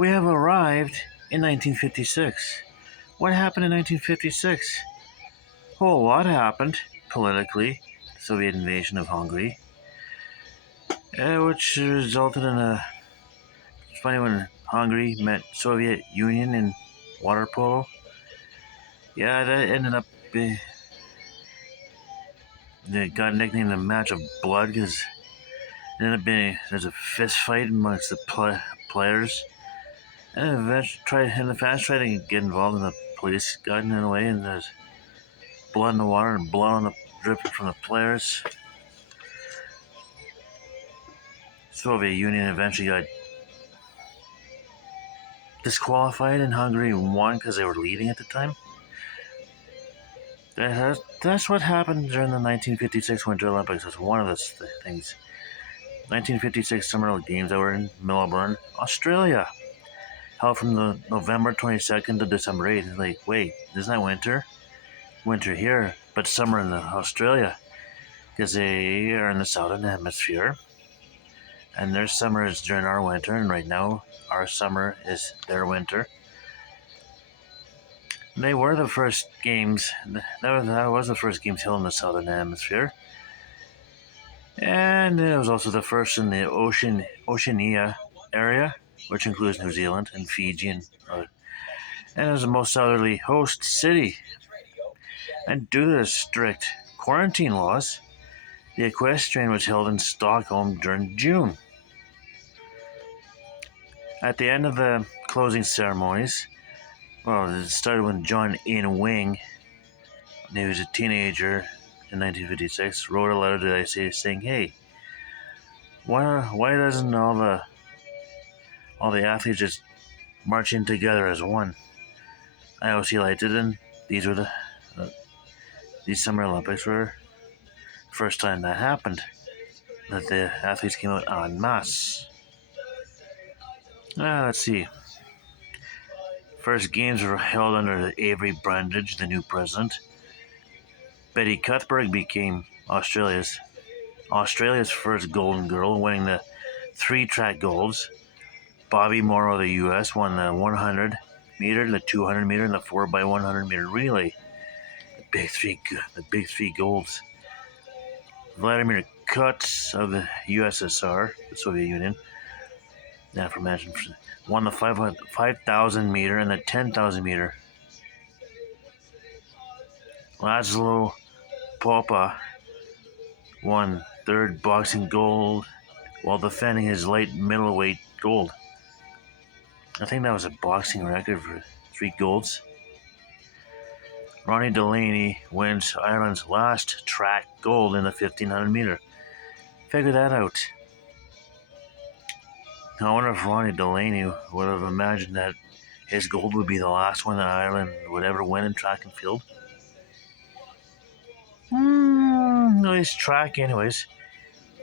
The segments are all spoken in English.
We have arrived in 1956. What happened in 1956? A whole lot happened politically. The Soviet invasion of Hungary, which resulted in a. It's funny when Hungary met Soviet Union in water polo. Yeah, that ended up. They got nicknamed the match of blood because it ended up being there's a fist fight amongst the players. And the fans tried to get involved, and the police got in the way, and there's blood in the water and blood on the dripping from the players. Soviet Union eventually got disqualified, and Hungary won because they were leading at the time. That's what happened during the 1956 Winter Olympics. That's one of the things. 1956 Summer Games that were in Melbourne, Australia, held from the November 22nd to December 8th. It's like, wait, isn't that winter? Winter here, but summer in Australia, because they are in the southern hemisphere, and their summer is during our winter, and right now our summer is their winter. And they were the first games. That was the first games held in the southern hemisphere, and it was also the first in the Oceania area, which includes New Zealand and Fiji, and it was the most southerly host city. And due to the strict quarantine laws, the equestrian was held in Stockholm during June. At the end of the closing ceremonies, it started when John Ian Wing, he was a teenager in 1956, wrote a letter to the ICA saying, "Hey, why doesn't all the athletes just march in together as one?" IOC liked it, and these Summer Olympics were the first time that happened, that the athletes came out en masse. Let's see. First games were held under Avery Brundage, the new president. Betty Cuthbert became Australia's first Golden Girl, winning the 3 track golds. Bobby Morrow of the U.S. won the 100 meter, the 200 meter, and the 4x100 meter relay. The big three golds. Vladimir Kutz of the USSR, the Soviet Union, the aforementioned, won the 5,000 meter and the 10,000 meter. Laszlo Popa won 3rd boxing gold while defending his light middleweight gold. I think that was a boxing record for 3 golds. Ronnie Delaney wins Ireland's last track gold in the 1,500 meter. Figure that out. I wonder if Ronnie Delaney would have imagined that his gold would be the last one that Ireland would ever win in track and field. No, it's track anyways.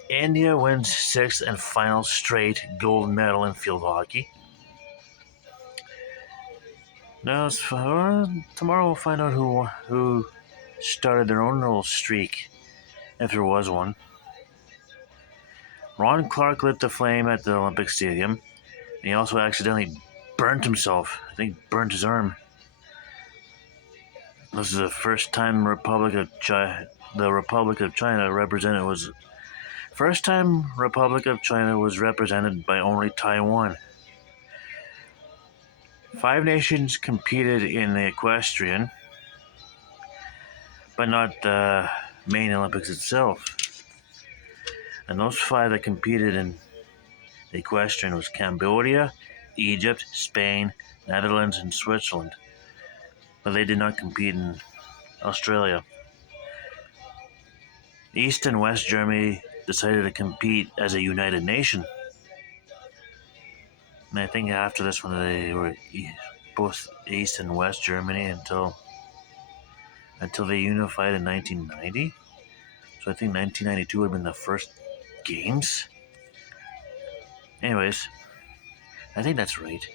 India wins 6th and final straight gold medal in field hockey. Now, tomorrow we'll find out who started their own little streak, if there was one. Ron Clark lit the flame at the Olympic Stadium, and he also accidentally burnt himself. I think burnt his arm. This is the first time the Republic of China was represented by only Taiwan. 5 nations competed in the equestrian, but not the main Olympics itself. And those 5 that competed in the equestrian was Cambodia, Egypt, Spain, Netherlands, and Switzerland. But they did not compete in Australia. East and West Germany decided to compete as a united nation. And I think after this one, they were both East and West Germany until they unified in 1990. So I think 1992 would have been the first games. Anyways, I think that's right.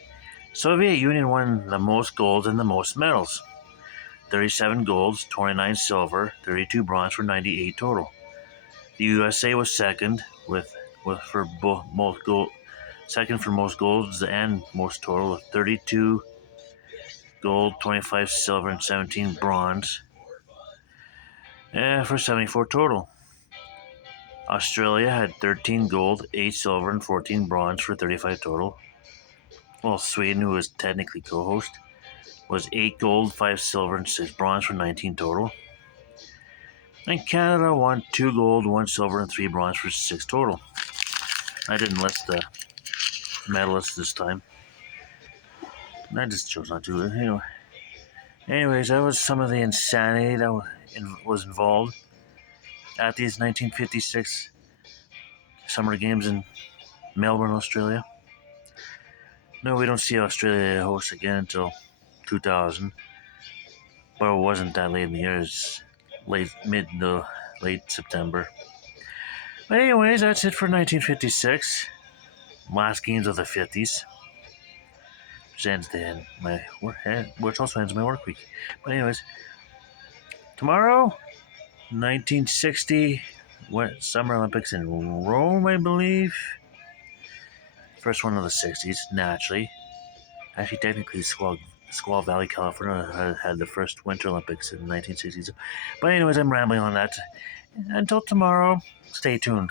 Soviet Union won the most golds and the most medals. 37 golds, 29 silver, 32 bronze for 98 total. The USA was second with for both Second for most golds and most total with 32 gold, 25 silver, and 17 bronze. For 74 total. Australia had 13 gold, 8 silver, and 14 bronze for 35 total. Well, Sweden, who was technically co-host, was 8 gold, 5 silver, and 6 bronze for 19 total. And Canada won 2 gold, 1 silver, and 3 bronze for 6 total. I didn't list the medalists this time. I just chose not to. Anyways, that was some of the insanity that was involved at these 1956 Summer Games in Melbourne, Australia. No, we don't see Australia host again until 2000, but it wasn't that late in the year. It's mid to late September. But anyways, that's it for 1956. Last games of the 50s. Which ends which also ends my work week. But anyways, tomorrow, 1960 Summer Olympics in Rome, I believe. First one of the 60s, naturally. Actually, technically, Squaw Valley, California had the first Winter Olympics in the 1960s. But anyways, I'm rambling on that. Until tomorrow, stay tuned.